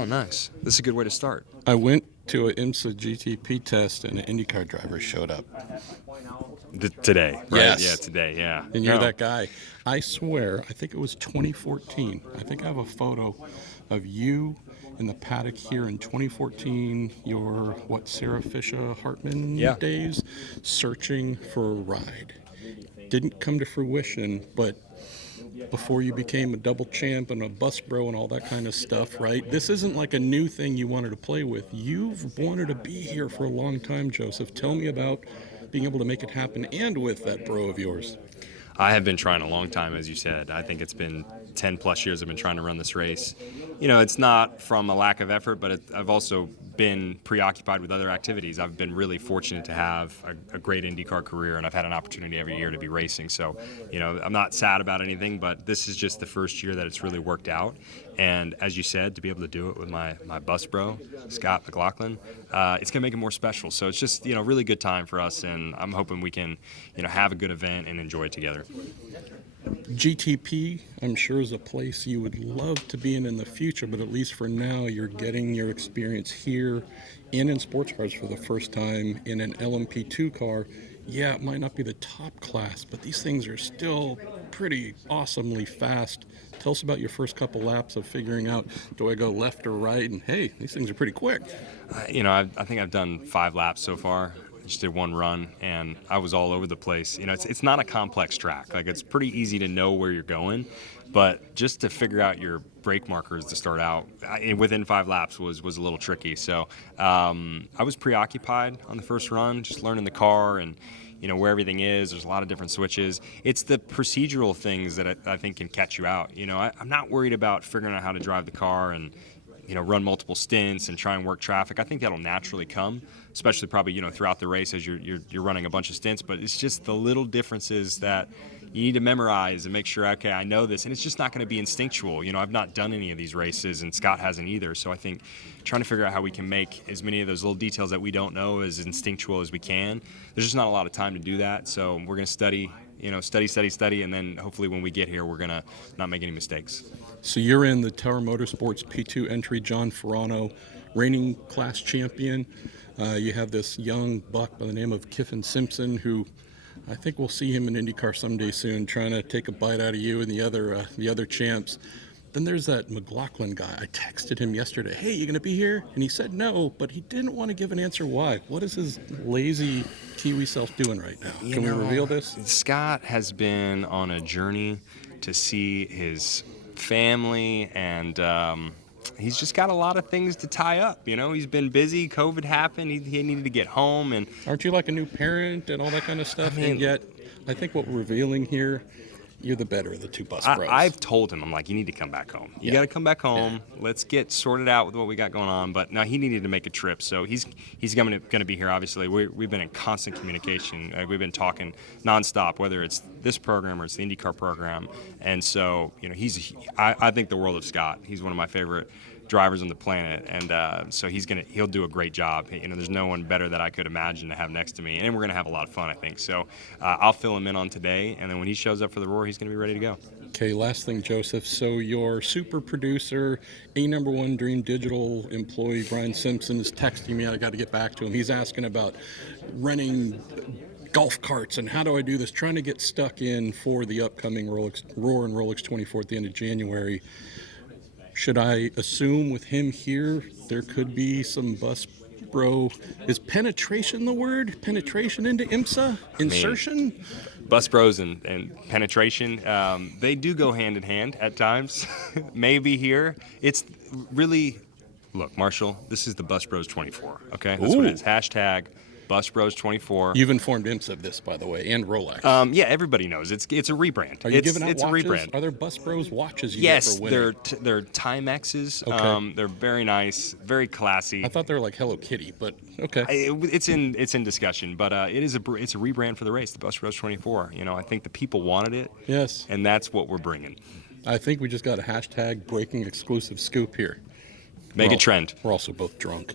Oh, nice. This is a good way to start. I went to an IMSA GTP test and an IndyCar driver showed up. Today, right? Yes. Yeah, today, yeah. And you're that guy. I swear, I think it was 2014. I think I have a photo of you in the paddock here in 2014, your, Sarah Fisher Hartman days, searching for a ride. Didn't come to fruition, but before you became a double champ and a bus bro and all that kind of stuff, right? This isn't like a new thing you wanted to play with. You've wanted to be here for a long time, Joseph. Tell me about being able to make it happen and with that bro of yours. I have been trying a long time, as you said. I think it's been 10 plus years I've been trying to run this race. You know, it's not from a lack of effort, but I've also been preoccupied with other activities. I've been really fortunate to have a great IndyCar career, and I've had an opportunity every year to be racing. So, you know, I'm not sad about anything, but this is just the first year that it's really worked out. And as you said, to be able to do it with my bus bro, Scott McLaughlin, it's going to make it more special. So it's just, you know, really good time for us, and I'm hoping we can, you know, have a good event and enjoy it together. GTP, I'm sure, is a place you would love to be in the future, but at least for now, you're getting your experience here and in sports cars for the first time in an LMP2 car. Yeah, it might not be the top class, but these things are still pretty awesomely fast. Tell us about your first couple laps of figuring out, do I go left or right? And hey, these things are pretty quick. You know, I think I've done 5 laps so far. Just did one run, and I was all over the place. You know, it's not a complex track. Like, it's pretty easy to know where you're going, but just to figure out your brake markers to start out within 5 laps was a little tricky. So I was preoccupied on the first run, just learning the car and, you know, where everything is. There's a lot of different switches. It's the procedural things that I think can catch you out. You know, I'm not worried about figuring out how to drive the car and, you know, run multiple stints and try and work traffic. I think that'll naturally come, especially probably, you know, throughout the race as you're running a bunch of stints. But it's just the little differences that you need to memorize and make sure, okay, I know this. And it's just not going to be instinctual. You know, I've not done any of these races, and Scott hasn't either. So I think trying to figure out how we can make as many of those little details that we don't know as instinctual as we can. There's just not a lot of time to do that. So we're going to study, and then hopefully when we get here, we're going to not make any mistakes. So you're in the Tower Motorsports P2 entry, John Ferrano, reigning class champion. You have this young buck by the name of Kiffin Simpson, who I think we'll see him in IndyCar someday soon, trying to take a bite out of you and the other champs. Then there's that McLaughlin guy. I texted him yesterday, hey, you going to be here? And he said no, but he didn't want to give an answer why. What is his lazy Kiwi self doing right now? Can we reveal this? Scott has been on a journey to see his family, and he's just got a lot of things to tie up. You know, he's been busy. COVID happened. He needed to get home. And aren't you like a new parent and all that kind of stuff? I mean, and yet, I think what we're revealing here, you're the better of the two bus bros. I've told him, I'm like, you need to come back home. You got to come back home. Yeah. Let's get sorted out with what we got going on. But no, he needed to make a trip, so he's going to be here. Obviously, we've been in constant communication. We've been talking nonstop, whether it's this program or it's the IndyCar program. And so, you know, I think the world of Scott. He's one of my favorite drivers on the planet, and so he'll do a great job. You know, there's no one better that I could imagine to have next to me, and we're gonna have a lot of fun, I think. So I'll fill him in on today, and then when he shows up for the Roar, he's gonna be ready to go. Okay, last thing, Joseph. So your super producer, #1 Dream Digital employee, Brian Simpson, is texting me. I got to get back to him. He's asking about renting golf carts and how do I do this, trying to get stuck in for the upcoming Roar and Rolex 24 at the end of January. Should I assume with him here there could be some bus bro? Is penetration the word? Penetration into IMSA? Insertion? Bus bros and penetration, they do go hand in hand at times. Maybe here. It's really, look, Marshall, this is the Bus Bros 24, okay? That's what it is. Hashtag Bus Bros 24. You've informed IMSA of this, by the way, and Rolex. Yeah, everybody knows. It's a rebrand. Are you giving out watches? A rebrand. Are there Bus Bros watches you get for winning? Yes, they're Timexes. Okay. They're very nice, very classy. I thought they were like Hello Kitty, but okay. It's in discussion, but it's a rebrand for the race, the Bus Bros 24. You know, I think the people wanted it. Yes. And that's what we're bringing. I think we just got a hashtag breaking exclusive scoop here. Make a trend. We're also both drunk.